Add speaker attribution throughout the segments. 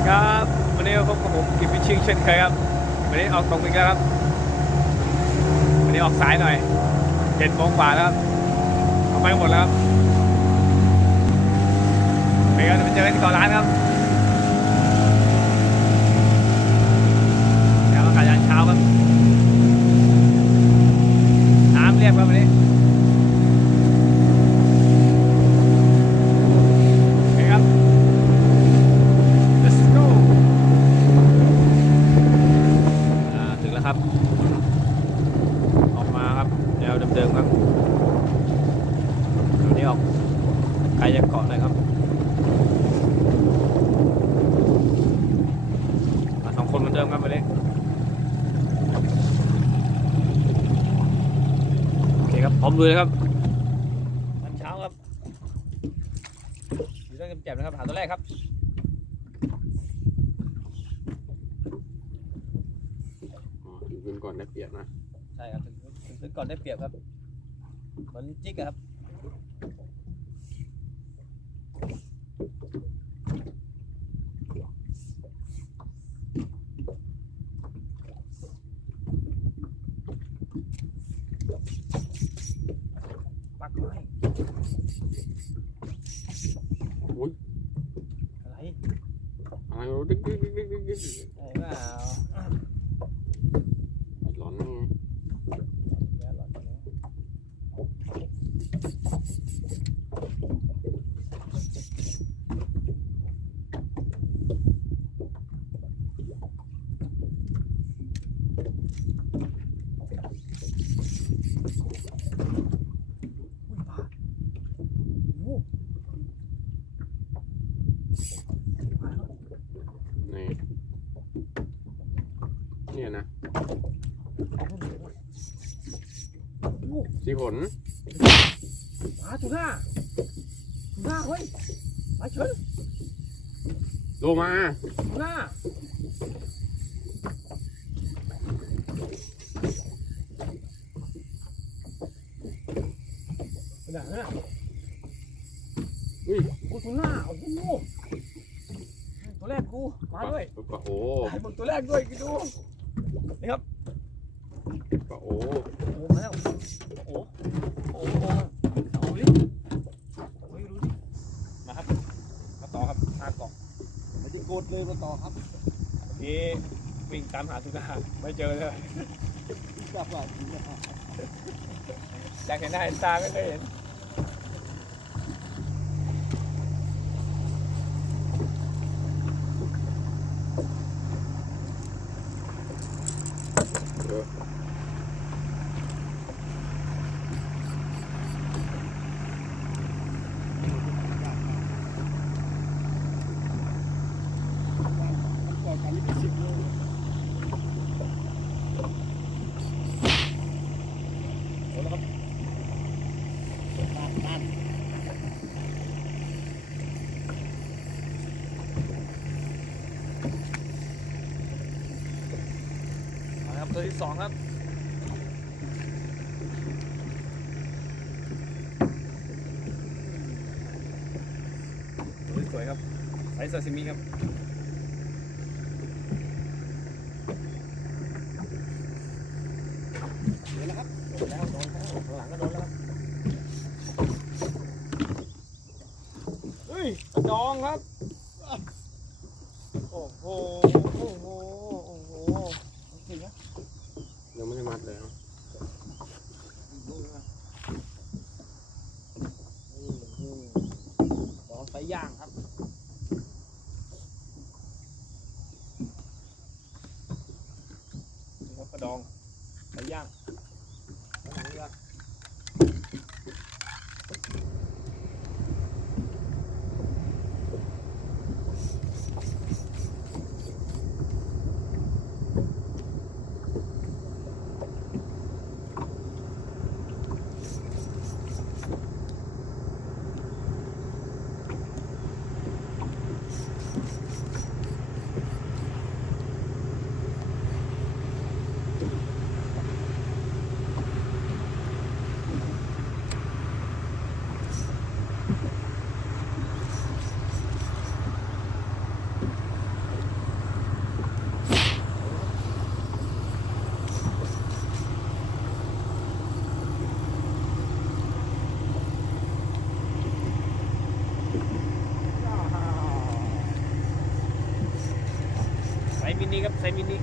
Speaker 1: ดีครับวันนี้พบกับผมกิมพิชชิ่งเช่นเคยครับวันนี้ออกตรงอีกแล้วครับวันนี้ออกสายหน่อยเจ็ดโมงกว่าแล้วครับเอาไปหมดแล้วครับไปกันไปเจอกันที่เกาะล้านครับแถวอากาศยามเช้าครับ น้ำเรียบครับวันนี้ โอเคครับ let's go อ่าถึงแล้วครับ ออกมาครับแนวเดิมๆครับวันนี้ออกไกลจากเกาะหน่อยครับมาสองคนเหมือนเดิมครับวันนี้โอเคครับ พร้อมลุยเลยครับตอนเช้าครับอยู่ต้นกำแจ่มนะครับหาตัวแรกครับ
Speaker 2: อ๋อถือปืนก่อนได้เปรียบนะ
Speaker 1: ใช่ครับถึงถึงถึงก่อนได้เปรียบครับเหมือนจิกอะครับ ปักไม้
Speaker 2: อุ้ย
Speaker 1: อะไร
Speaker 2: อะไรวะดึกดึกดึกดึกดึกดึก
Speaker 1: อะไรเปล่า
Speaker 2: ร้อนนะไง
Speaker 1: เดี๋ยวรอก่อนนะอุ้ยปลาโอ้โหปลาแล้ว
Speaker 2: นี่เนี่ยนะ
Speaker 1: เอาขึ้นเลยนะโอ้โห
Speaker 2: สีขน
Speaker 1: ปลาจุน่าจุน่าเฮ้ยปลาเฉิน
Speaker 2: โลมา
Speaker 1: จุน่าไปไหนเนี่ย
Speaker 2: อุ้ย
Speaker 1: กูจุน่าโอ้โหตัวแรกกูมาด้วย
Speaker 2: ปะโอ้
Speaker 1: ได้หมดตัวแรกด้วยกินดูนี่ครับ
Speaker 2: ปะโอ้
Speaker 1: โอ้มาแล้วโอ้โอ้โอ้โอ้ดิโอ้ยรู้ดิมาครับมาต่อครับทางเกาะไม่ได้กดเลยมาต่อครับนี่ วิ่งตามหาทุกทางไม่เจอเลย
Speaker 3: กลับว่า
Speaker 1: อยากเห็นหน้าเห็นตาไม่เคยเห็น
Speaker 2: เออ
Speaker 3: ก่อนกันนี่เป็นสิบโล
Speaker 1: โอ้แล้วครับ
Speaker 3: ตัดตัด
Speaker 1: มาครับ ตัวที่สองครับสวยครับไซส์ซาซิมิครับ
Speaker 3: เดี๋ยวนะครับ
Speaker 1: โดนแล้วโดนแล้วข้างหลังก็โดนแล้วครับเฮ้ยกระดองครับ โอ้โห โอ้โห โอ้โหจริงนะ
Speaker 2: ยังไม่ได้มัดเลยอะ
Speaker 1: ดูนะนี่นี่ดองไซย่างครับนี่ครับกระ ดองไปย่าง มินิครับไซมินิ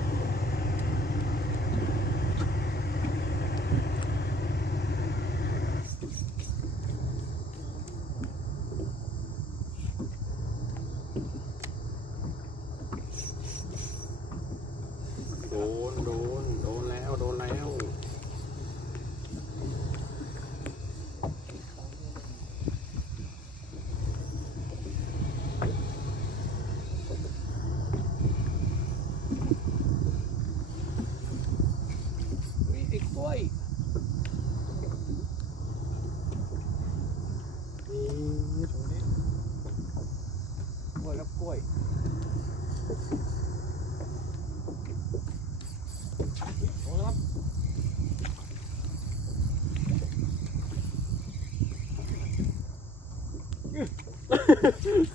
Speaker 3: ครับกล้วย
Speaker 1: ลงครั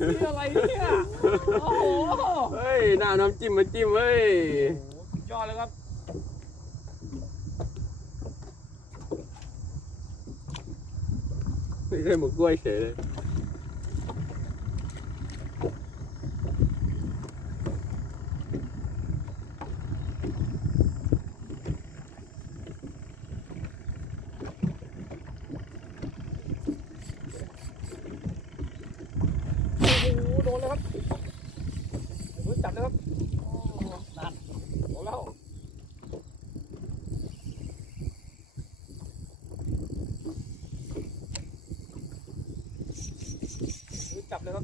Speaker 1: นี่อะไรเนี่ย โอ้โห
Speaker 2: เฮ้ยหน้าน้ำจิ้มมาจิ้มเฮ้ย
Speaker 1: สุดยอดเลยครับ
Speaker 2: ไม่ใช่หมกกล้วยเฉยเลย
Speaker 1: आपल्याला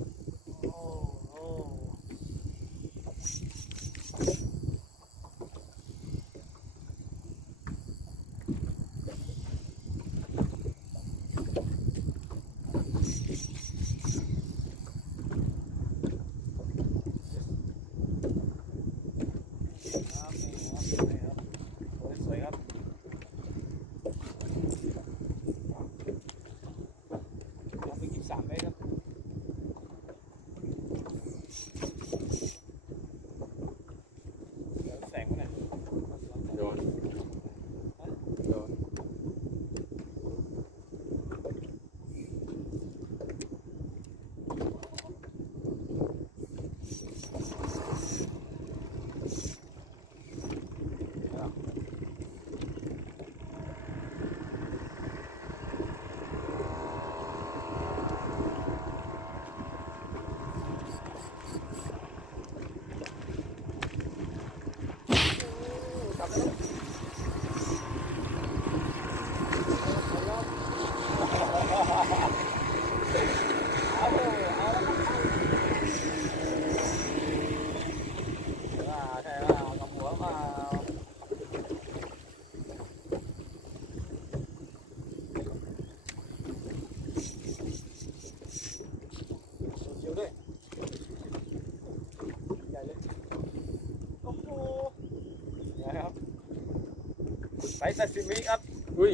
Speaker 1: สายซาซิมิครับ
Speaker 2: อุ้ย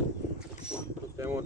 Speaker 2: ตใจหมด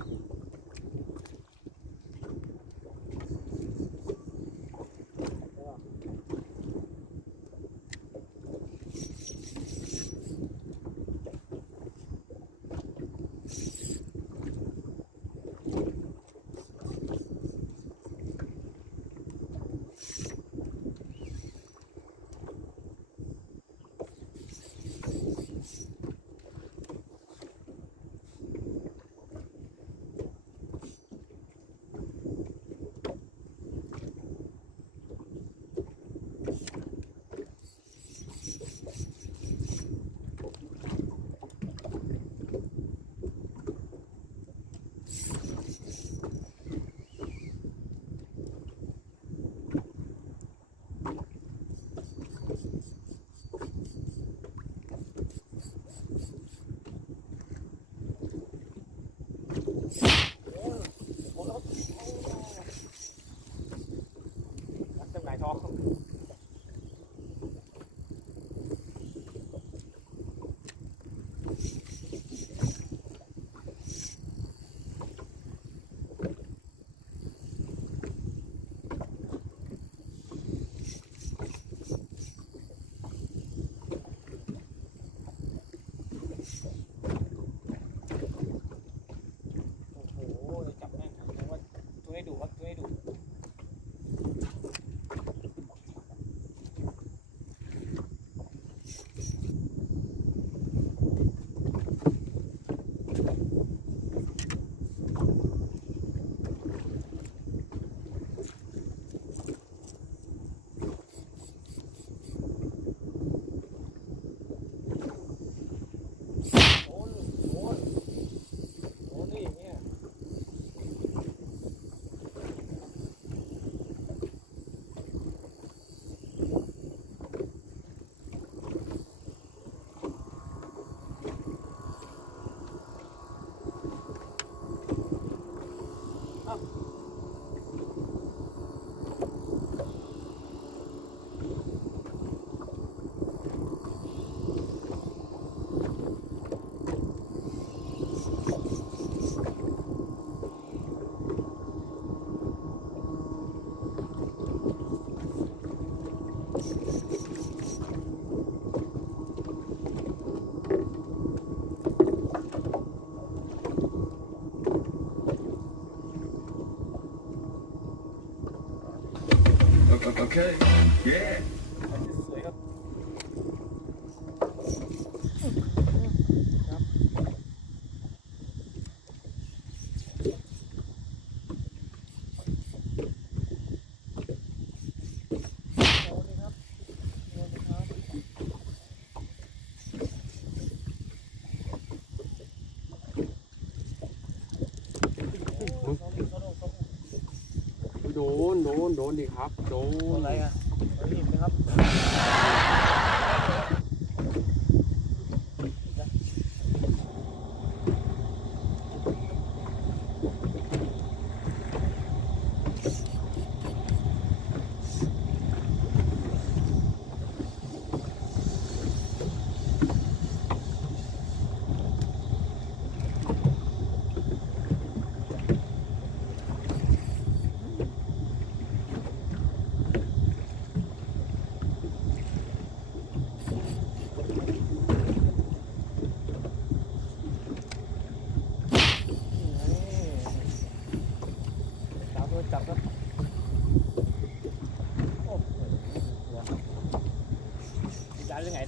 Speaker 1: Okay. โด
Speaker 2: นโดนโดนดิครับ โด
Speaker 1: นอะไรอะเห็นไหมครับ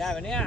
Speaker 1: ได้ไหมเนี่ย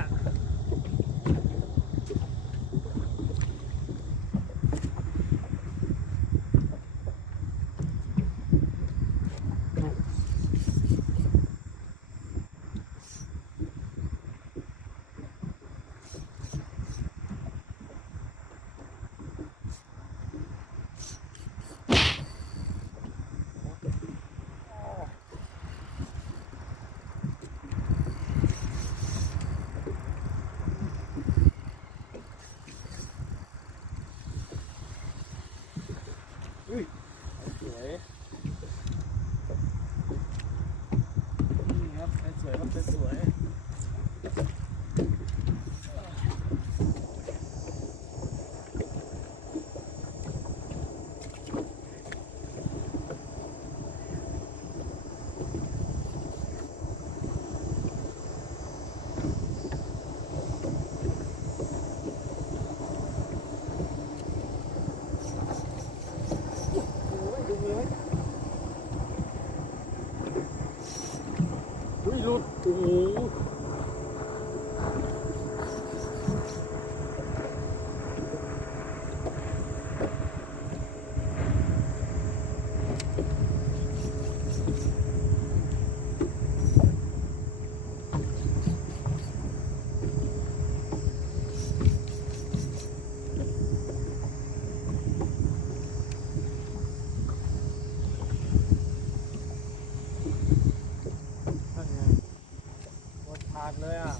Speaker 1: ากเลยอะ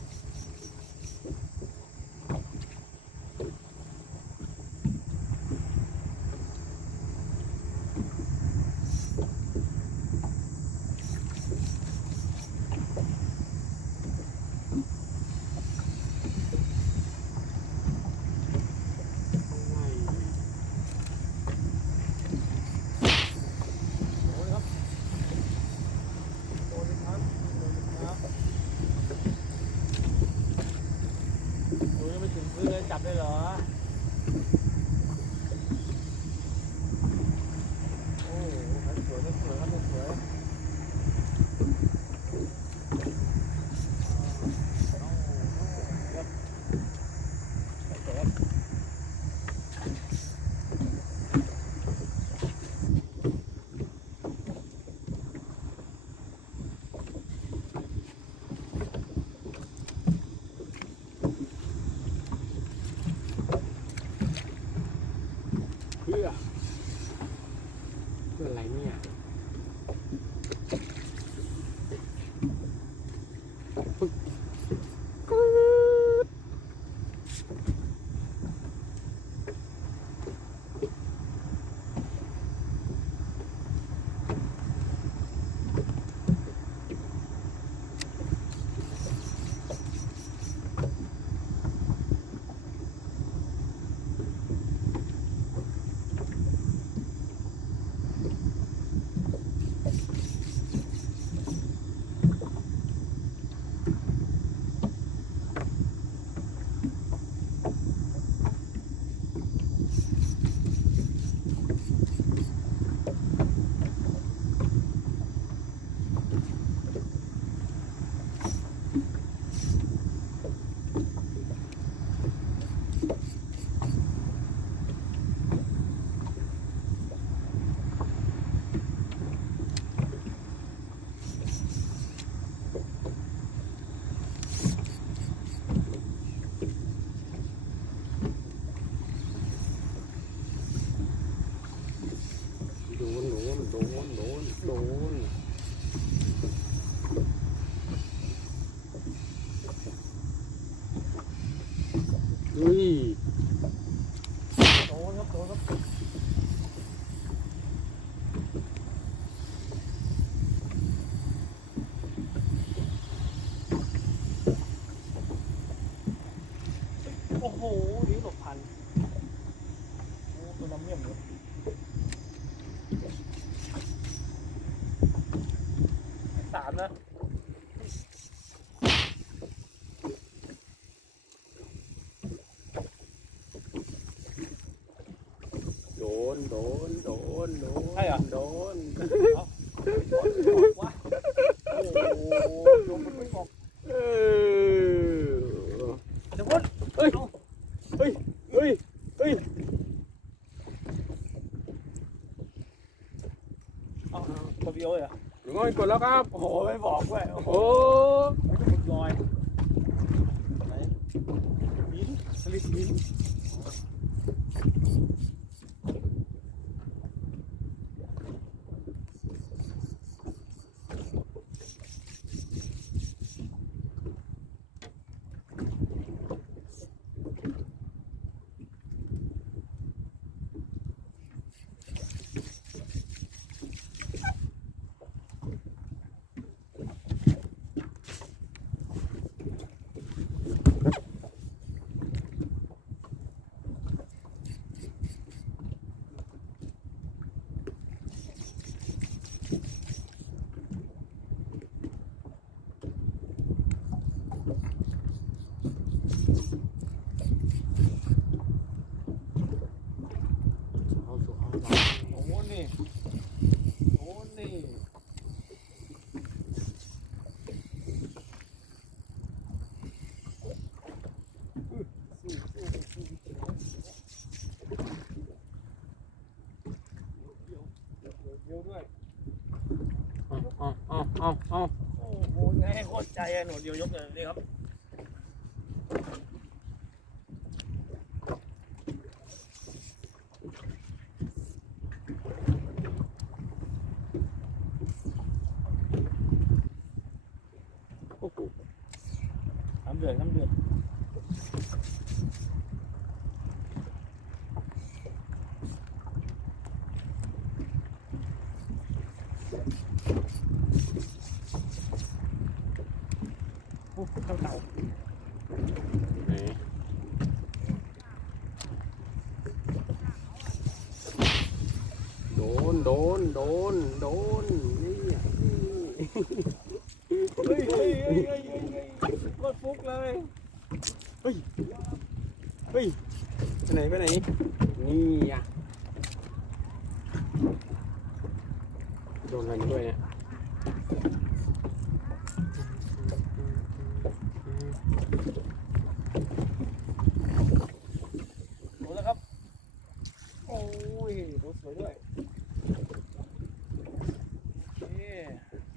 Speaker 2: อุ้ย
Speaker 1: โดนครับโดนครับโอ้โหนี่หลบพันโอ้ตัวน้ำเมี่ยมเลยสามนะ
Speaker 2: โด นโดนโดนโดน
Speaker 1: ใช่เหรอ
Speaker 2: โดน
Speaker 1: วะโอ้โหโดนมันไม่บอก
Speaker 2: เออ
Speaker 1: เดี๋ยวพ่น
Speaker 2: เฮ้ยเฮ้ยเฮ้ยเฮ้ย
Speaker 1: เอาตัววิโอเลยเหรอ
Speaker 2: หลวงพ่อกดแล้วครับ
Speaker 1: โอ้โหไม่บอกด้วยโอ้โห
Speaker 2: โอ้
Speaker 1: ไม่ต้องฝึกลอยไหนมิ้นสลิดมิ้นโอ้โหนี่โอ้โหนี่สู้สู้สู้เดี๋ยวเดี๋ยวเดี๋ยวเดี๋ยวด้วย
Speaker 2: เอา เอาเอา
Speaker 1: โอ้โหไงโคตรใจหนูเดียวยกเลยนี่ครับ
Speaker 2: โอ้โห
Speaker 1: น้ำเดือดน้ำเดือดโอ้เต่าเต่า
Speaker 2: ไหนโดน โดน โดนโดนนี่นี่
Speaker 1: เฮ้ยเฮ้ยเฮ้ยเฮ้ยเฮ้ยเฮ้ยโคตรฟุกเลย
Speaker 2: เฮ้ยไปไหนไปไหนนี่อะโดนอะไรมาด้วยเนี่ย
Speaker 1: ดูแล้วครับ โอ้ยดูสวยด้วยนี่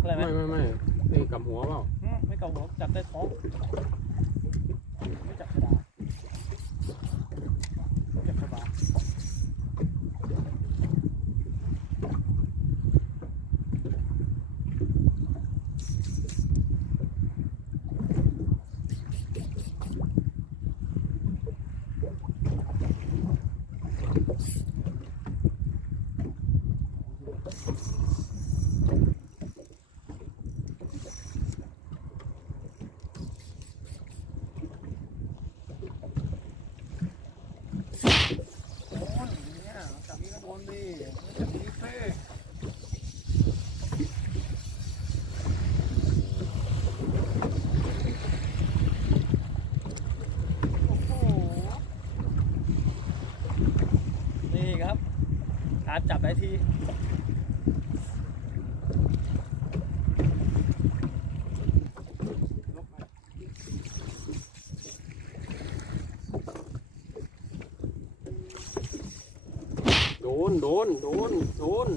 Speaker 1: อะไรไหม
Speaker 2: ไม่ไม่ไม่นี่กำหัวเปล่า
Speaker 1: อืมไม่เกาหัวจับได้ท้องไม่จับกระดาษจับกระดาษ โดนเนี่ยจับนี้ก็โดนดิจับนี้เฟ้โอ้โห นี่ครับ การจับได้ที
Speaker 2: โดน โดน โดน โดน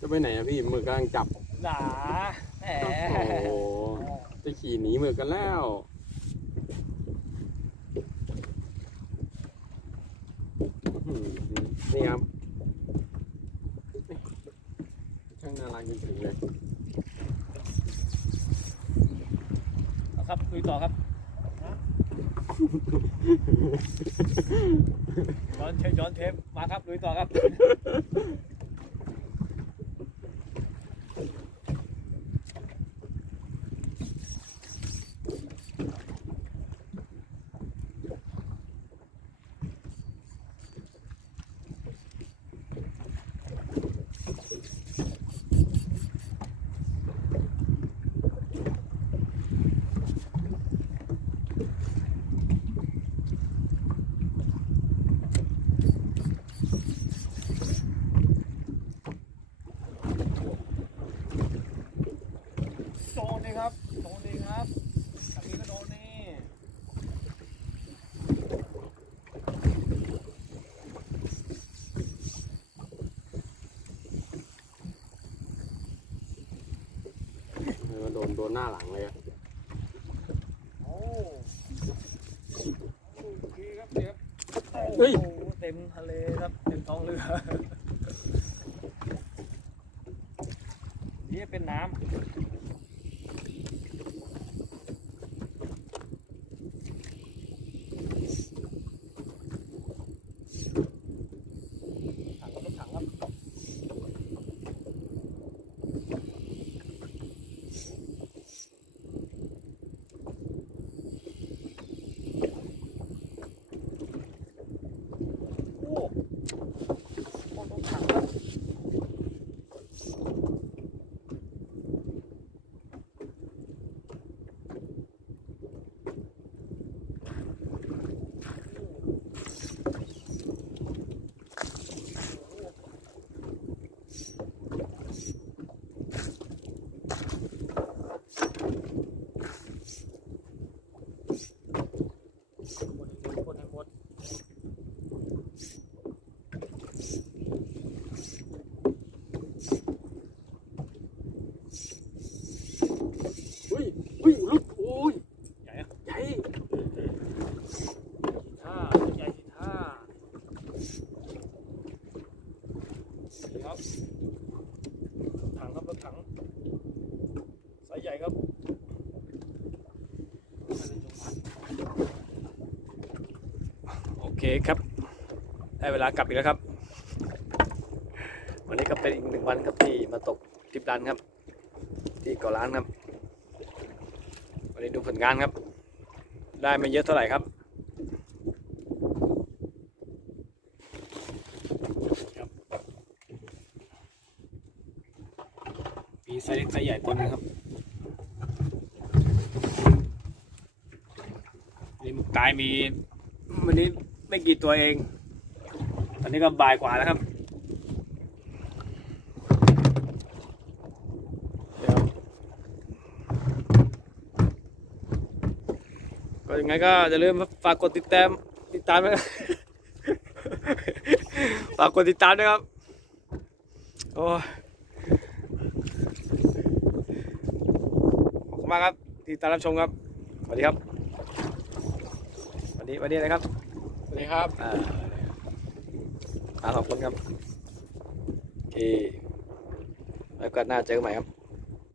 Speaker 2: จะไปไหนอะพี่มือกำลังจับ
Speaker 1: หนาแหม
Speaker 2: โอ้โห จะขี่หนีมือกันแล้วอื้อหือนี่ครับช่างน่ารักจริงๆเลย
Speaker 1: เอาครับคุยต่อครับย้อนเทปย้อนเทปมาครับลุยต่อครับ โดนนี่ครับ โดนนี่ครับทางนี้ก็โดนนี่
Speaker 2: เออ โดนโดนหน้าหลังเลยอะ
Speaker 1: โอ้โอเคครับเดี๋ยว
Speaker 2: เฮ้ย
Speaker 1: เต็มทะเลครับเต็มท้องเรือนี่เป็นน้ำ ถังครับรถถังครับ โอ้โหรถถังครับ คนคนคน
Speaker 2: อุ้ยอุ้ยลุกโอ้ย
Speaker 1: ใหญ่อะ
Speaker 2: ใหญ่
Speaker 1: ท่าใหญ่ที่ท่านี่ครับถังครับรถถังไซส์ใหญ่ครับ คครับ ได้เวลากลับอีกแล้วครับ วันนี้ก็เป็นอีกหนึ่งวันครับที่มาตกทริปดันครับ ที่เกาะล้านครับ วันนี้ดูผลงานครับ ได้ไม่เยอะเท่าไหร่ครับครับมีไซส์เล็กไซส์ใหญ่ตัวนึงครับนี่หมึกตายมีวันนี้ ไม่กี่ตัวเอง ตอนนี้ก็บ่ายกว่าแล้วครับ เดี๋ยว ก็ยังไงก็อย่าลืมฝากกดติดตามติดตามด้วยฝากกดติดตามด้วยครับ โอ้ขอบคุณมากครับที่ติดตามรับชมครับ สวัสดีครับสวัสดีสวัสดีนะครับ
Speaker 2: สวัสดีครับ
Speaker 1: อ่าอ่าขอบคุณครับที่แล้วก็น่าเจอกันใหม่ครับ